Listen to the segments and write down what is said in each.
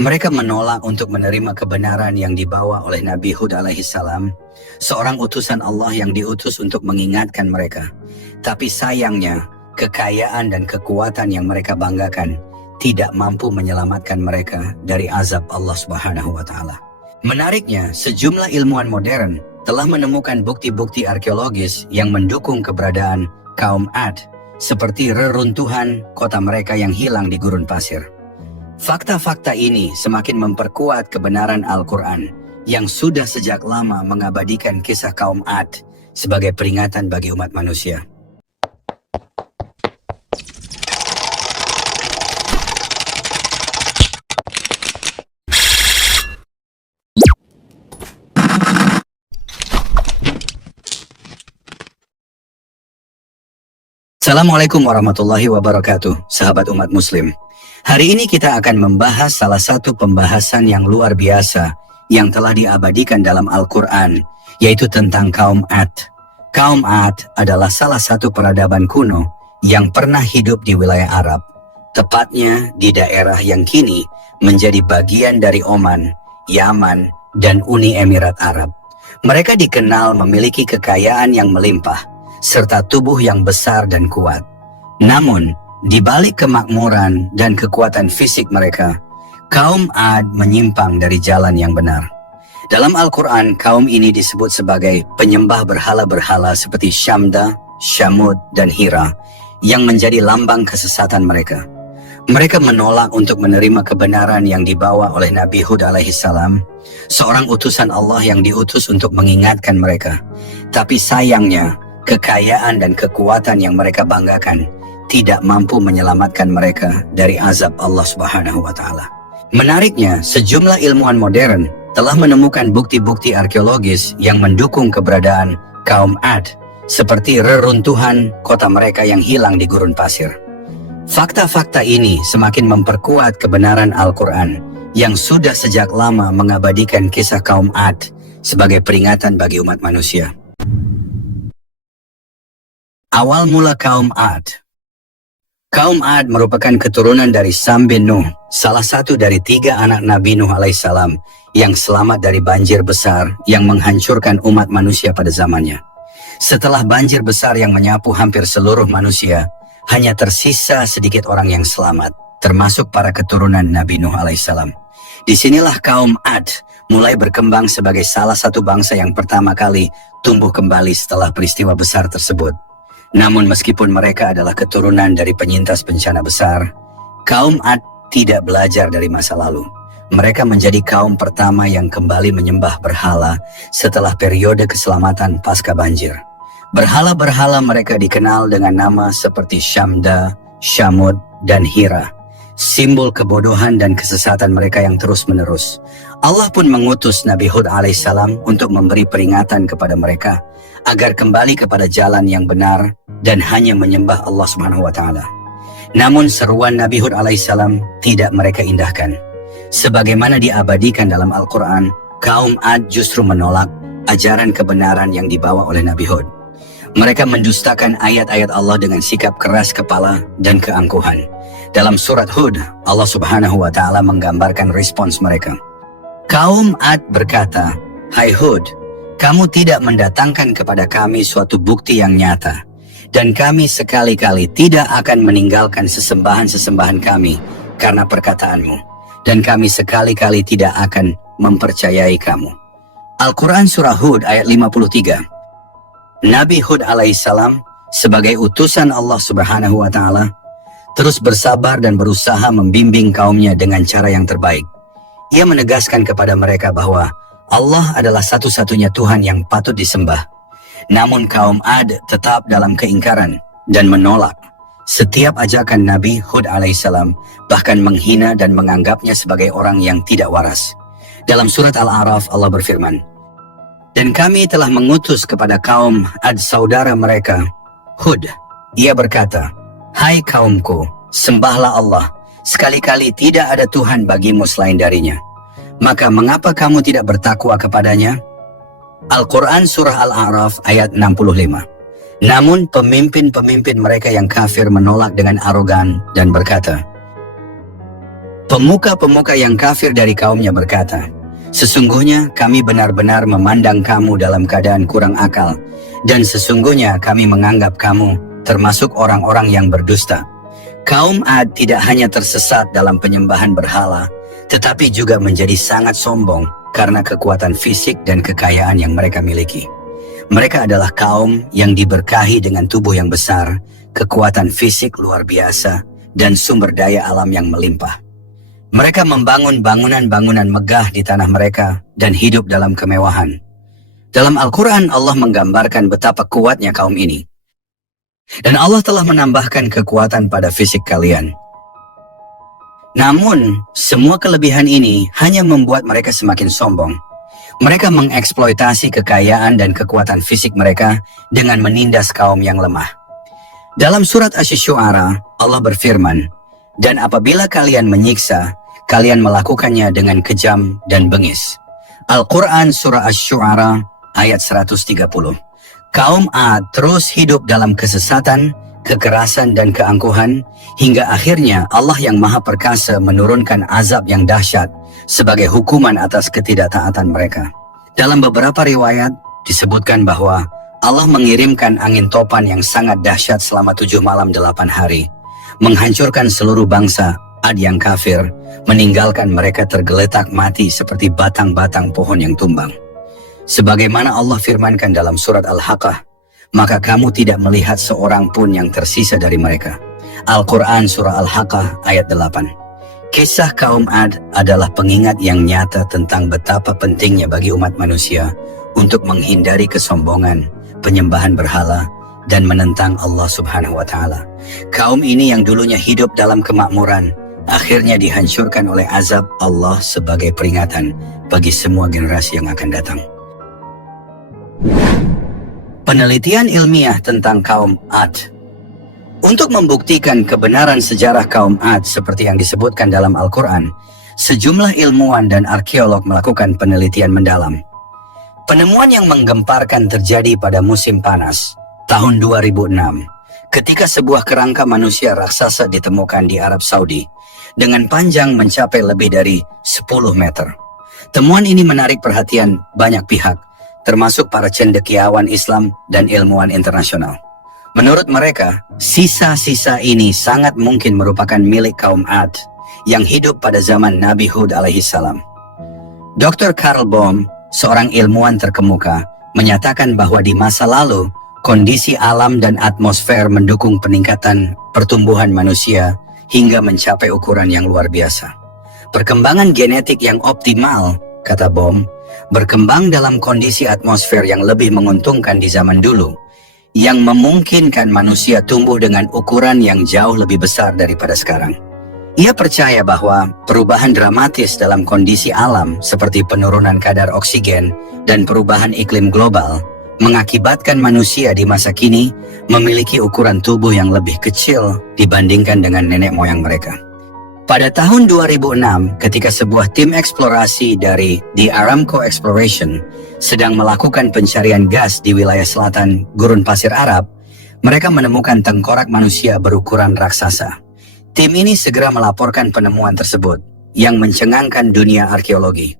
Mereka menolak untuk menerima kebenaran yang dibawa oleh Nabi Hud alaihissalam, seorang utusan Allah yang diutus untuk mengingatkan mereka. Tapi sayangnya, kekayaan dan kekuatan yang mereka banggakan tidak mampu menyelamatkan mereka dari azab Allah Subhanahu wa Ta'ala. Menariknya, sejumlah ilmuwan modern telah menemukan bukti-bukti arkeologis yang mendukung keberadaan kaum Ad, seperti reruntuhan kota mereka yang hilang di gurun pasir. Fakta-fakta ini semakin memperkuat kebenaran Al-Quran yang sudah sejak lama mengabadikan kisah kaum Ad sebagai peringatan bagi umat manusia. Assalamualaikum warahmatullahi wabarakatuh, sahabat umat muslim. Hari ini kita akan membahas salah satu pembahasan yang luar biasa yang telah diabadikan dalam Al-Quran, yaitu tentang kaum Ad. Kaum Ad adalah salah satu peradaban kuno yang pernah hidup di wilayah Arab, tepatnya di daerah yang kini menjadi bagian dari Oman, Yaman, dan Uni Emirat Arab. Mereka dikenal memiliki kekayaan yang melimpah, serta tubuh yang besar dan kuat. Namun, di balik kemakmuran dan kekuatan fisik mereka, kaum Ad menyimpang dari jalan yang benar. Dalam Al-Quran, kaum ini disebut sebagai penyembah berhala-berhala seperti Syamda, Syamud, dan Hira, yang menjadi lambang kesesatan mereka. Mereka menolak untuk menerima kebenaran yang dibawa oleh Nabi Hud alaihissalam, seorang utusan Allah yang diutus untuk mengingatkan mereka. Tapi sayangnya, kekayaan dan kekuatan yang mereka banggakan tidak mampu menyelamatkan mereka dari azab Allah Subhanahu wa Ta'ala. Menariknya, sejumlah ilmuwan modern telah menemukan bukti-bukti arkeologis yang mendukung keberadaan kaum Ad, seperti reruntuhan kota mereka yang hilang di gurun pasir. Fakta-fakta ini semakin memperkuat kebenaran Al-Quran yang sudah sejak lama mengabadikan kisah kaum Ad sebagai peringatan bagi umat manusia. Awal mula kaum Ad. Kaum Ad merupakan keturunan dari Sam bin Nuh, salah satu dari 3 anak Nabi Nuh alaihissalam yang selamat dari banjir besar yang menghancurkan umat manusia pada zamannya. Setelah banjir besar yang menyapu hampir seluruh manusia, hanya tersisa sedikit orang yang selamat, termasuk para keturunan Nabi Nuh alaihissalam. Disinilah kaum Ad mulai berkembang sebagai salah satu bangsa yang pertama kali tumbuh kembali setelah peristiwa besar tersebut. Namun meskipun mereka adalah keturunan dari penyintas bencana besar, kaum Ad tidak belajar dari masa lalu. Mereka menjadi kaum pertama yang kembali menyembah berhala setelah periode keselamatan pasca banjir. Berhala-berhala mereka dikenal dengan nama seperti Syamda, Syamud, dan Hira, simbol kebodohan dan kesesatan mereka yang terus-menerus. Allah pun mengutus Nabi Hud alaihissalam untuk memberi peringatan kepada mereka agar kembali kepada jalan yang benar dan hanya menyembah Allah Subhanahu wa Ta'ala. Namun seruan Nabi Hud alaihissalam tidak mereka indahkan. Sebagaimana diabadikan dalam Al-Quran, kaum Ad justru menolak ajaran kebenaran yang dibawa oleh Nabi Hud. Mereka mendustakan ayat-ayat Allah dengan sikap keras kepala dan keangkuhan. Dalam surat Hud, Allah Subhanahu wa Ta'ala menggambarkan respons mereka. Kaum Ad berkata, "Hai Hud, kamu tidak mendatangkan kepada kami suatu bukti yang nyata, dan kami sekali-kali tidak akan meninggalkan sesembahan-sesembahan kami karena perkataanmu, dan kami sekali-kali tidak akan mempercayai kamu." Al-Quran Surah Hud ayat 53. Nabi Hud alaihissalam sebagai utusan Allah Subhanahu wa Ta'ala terus bersabar dan berusaha membimbing kaumnya dengan cara yang terbaik. Ia menegaskan kepada mereka bahwa Allah adalah satu-satunya Tuhan yang patut disembah. Namun kaum Ad tetap dalam keingkaran dan menolak setiap ajakan Nabi Hud alaihissalam, bahkan menghina dan menganggapnya sebagai orang yang tidak waras. Dalam surat Al-A'raf Allah berfirman, "Dan kami telah mengutus kepada kaum Ad saudara mereka, Hud. Ia berkata, 'Hai kaumku, sembahlah Allah. Sekali-kali tidak ada Tuhan bagimu selain darinya. Maka mengapa kamu tidak bertakwa kepadanya?'" Al-Quran Surah Al-A'raf ayat 65. Namun pemimpin-pemimpin mereka yang kafir menolak dengan arogan dan berkata, Pemuka-pemuka yang kafir dari kaumnya berkata, "Sesungguhnya kami benar-benar memandang kamu dalam keadaan kurang akal, dan sesungguhnya kami menganggap kamu termasuk orang-orang yang berdusta." Kaum Ad tidak hanya tersesat dalam penyembahan berhala, tetapi juga menjadi sangat sombong karena kekuatan fisik dan kekayaan yang mereka miliki. Mereka adalah kaum yang diberkahi dengan tubuh yang besar, kekuatan fisik luar biasa, dan sumber daya alam yang melimpah. Mereka membangun bangunan-bangunan megah di tanah mereka dan hidup dalam kemewahan. Dalam Al-Quran, Allah menggambarkan betapa kuatnya kaum ini. Dan Allah telah menambahkan kekuatan pada fisik kalian. Namun, semua kelebihan ini hanya membuat mereka semakin sombong. Mereka mengeksploitasi kekayaan dan kekuatan fisik mereka dengan menindas kaum yang lemah. Dalam surat Asy-Syu'ara, Allah berfirman, "Dan apabila kalian menyiksa, kalian melakukannya dengan kejam dan bengis." Al-Quran Surah Asy-Syu'ara ayat 130. Kaum Ad terus hidup dalam kesesatan, kekerasan dan keangkuhan, hingga akhirnya Allah yang Maha Perkasa menurunkan azab yang dahsyat sebagai hukuman atas ketidaktaatan mereka. Dalam beberapa riwayat disebutkan bahwa Allah mengirimkan angin topan yang sangat dahsyat selama 7 malam 8 hari, menghancurkan seluruh bangsa Ad yang kafir, meninggalkan mereka tergeletak mati seperti batang-batang pohon yang tumbang. Sebagaimana Allah firmankan dalam surat Al-Haqqah, "Maka kamu tidak melihat seorang pun yang tersisa dari mereka." Al-Quran Surah Al-Haqqah ayat 8. Kisah kaum Ad adalah pengingat yang nyata tentang betapa pentingnya bagi umat manusia untuk menghindari kesombongan, penyembahan berhala, dan menentang Allah Subhanahu wa Ta'ala. Kaum ini yang dulunya hidup dalam kemakmuran, akhirnya dihancurkan oleh azab Allah sebagai peringatan bagi semua generasi yang akan datang. Penelitian ilmiah tentang kaum Ad. Untuk membuktikan kebenaran sejarah kaum Ad seperti yang disebutkan dalam Al-Quran, sejumlah ilmuwan dan arkeolog melakukan penelitian mendalam. Penemuan yang menggemparkan terjadi pada musim panas, tahun 2006, ketika sebuah kerangka manusia raksasa ditemukan di Arab Saudi, dengan panjang mencapai lebih dari 10 meter. Temuan ini menarik perhatian banyak pihak, termasuk para cendekiawan Islam dan ilmuwan internasional. Menurut mereka, sisa-sisa ini sangat mungkin merupakan milik kaum Ad yang hidup pada zaman Nabi Hud alaihissalam. Dr. Carl Bohm, seorang ilmuwan terkemuka, menyatakan bahwa di masa lalu, kondisi alam dan atmosfer mendukung peningkatan pertumbuhan manusia hingga mencapai ukuran yang luar biasa. Perkembangan genetik yang optimal, kata Bohm, berkembang dalam kondisi atmosfer yang lebih menguntungkan di zaman dulu, yang memungkinkan manusia tumbuh dengan ukuran yang jauh lebih besar daripada sekarang. Ia percaya bahwa perubahan dramatis dalam kondisi alam seperti penurunan kadar oksigen dan perubahan iklim global mengakibatkan manusia di masa kini memiliki ukuran tubuh yang lebih kecil dibandingkan dengan nenek moyang mereka. Pada tahun 2006, ketika sebuah tim eksplorasi dari The Aramco Exploration sedang melakukan pencarian gas di wilayah selatan Gurun Pasir Arab, mereka menemukan tengkorak manusia berukuran raksasa. Tim ini segera melaporkan penemuan tersebut yang mencengangkan dunia arkeologi.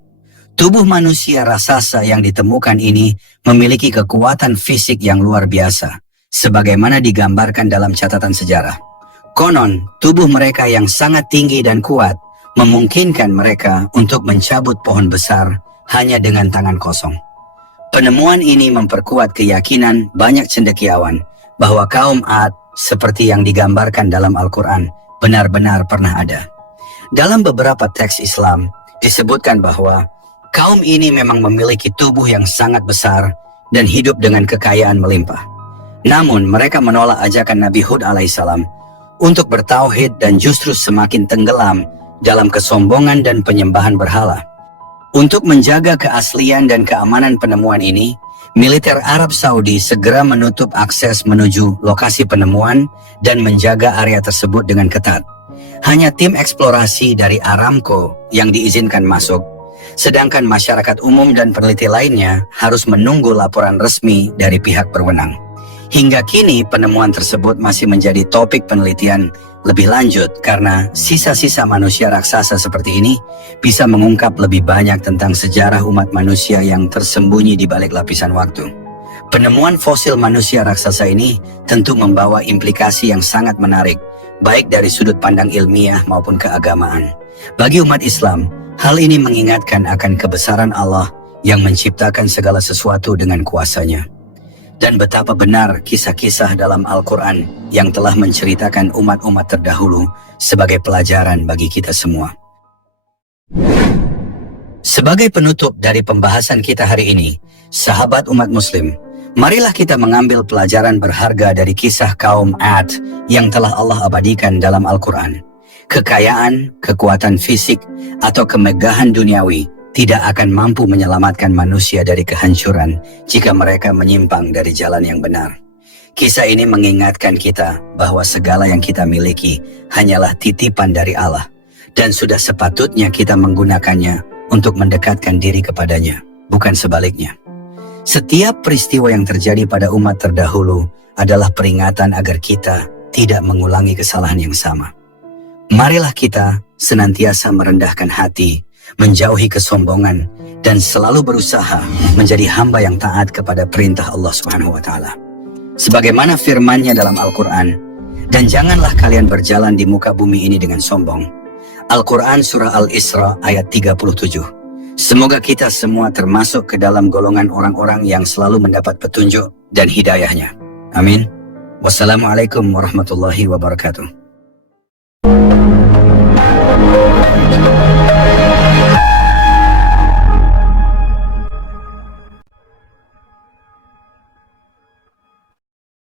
Tubuh manusia raksasa yang ditemukan ini memiliki kekuatan fisik yang luar biasa, sebagaimana digambarkan dalam catatan sejarah. Konon, tubuh mereka yang sangat tinggi dan kuat memungkinkan mereka untuk mencabut pohon besar hanya dengan tangan kosong. Penemuan ini memperkuat keyakinan banyak cendekiawan bahwa kaum Ad, seperti yang digambarkan dalam Al-Quran, benar-benar pernah ada. Dalam beberapa teks Islam, disebutkan bahwa kaum ini memang memiliki tubuh yang sangat besar dan hidup dengan kekayaan melimpah. Namun, mereka menolak ajakan Nabi Hud alaihissalam untuk bertauhid dan justru semakin tenggelam dalam kesombongan dan penyembahan berhala. Untuk menjaga keaslian dan keamanan penemuan ini, militer Arab Saudi segera menutup akses menuju lokasi penemuan dan menjaga area tersebut dengan ketat. Hanya tim eksplorasi dari Aramco yang diizinkan masuk, sedangkan masyarakat umum dan peneliti lainnya harus menunggu laporan resmi dari pihak berwenang. Hingga kini penemuan tersebut masih menjadi topik penelitian Lebih lanjut, karena sisa-sisa manusia raksasa seperti ini bisa mengungkap lebih banyak tentang sejarah umat manusia yang tersembunyi di balik lapisan waktu. Penemuan fosil manusia raksasa ini tentu membawa implikasi yang sangat menarik, baik dari sudut pandang ilmiah maupun keagamaan. Bagi umat Islam, hal ini mengingatkan akan kebesaran Allah yang menciptakan segala sesuatu dengan kuasanya. Dan betapa benar kisah-kisah dalam Al-Quran yang telah menceritakan umat-umat terdahulu sebagai pelajaran bagi kita semua. Sebagai penutup dari pembahasan kita hari ini, sahabat umat muslim, marilah kita mengambil pelajaran berharga dari kisah kaum Ad yang telah Allah abadikan dalam Al-Quran. Kekayaan, kekuatan fisik, atau kemegahan duniawi tidak akan mampu menyelamatkan manusia dari kehancuran jika mereka menyimpang dari jalan yang benar. Kisah ini mengingatkan kita bahwa segala yang kita miliki hanyalah titipan dari Allah, dan sudah sepatutnya kita menggunakannya untuk mendekatkan diri kepadanya, bukan sebaliknya. Setiap peristiwa yang terjadi pada umat terdahulu adalah peringatan agar kita tidak mengulangi kesalahan yang sama. Marilah kita senantiasa merendahkan hati, menjauhi kesombongan, dan selalu berusaha menjadi hamba yang taat kepada perintah Allah Subhanahu wa Ta'ala. Sebagaimana firman-Nya dalam Al-Quran, dan janganlah kalian berjalan di muka bumi ini dengan sombong. Al-Quran Surah Al-Isra ayat 37. Semoga kita semua termasuk ke dalam golongan orang-orang yang selalu mendapat petunjuk dan hidayahnya. Amin. Wassalamualaikum warahmatullahi wabarakatuh.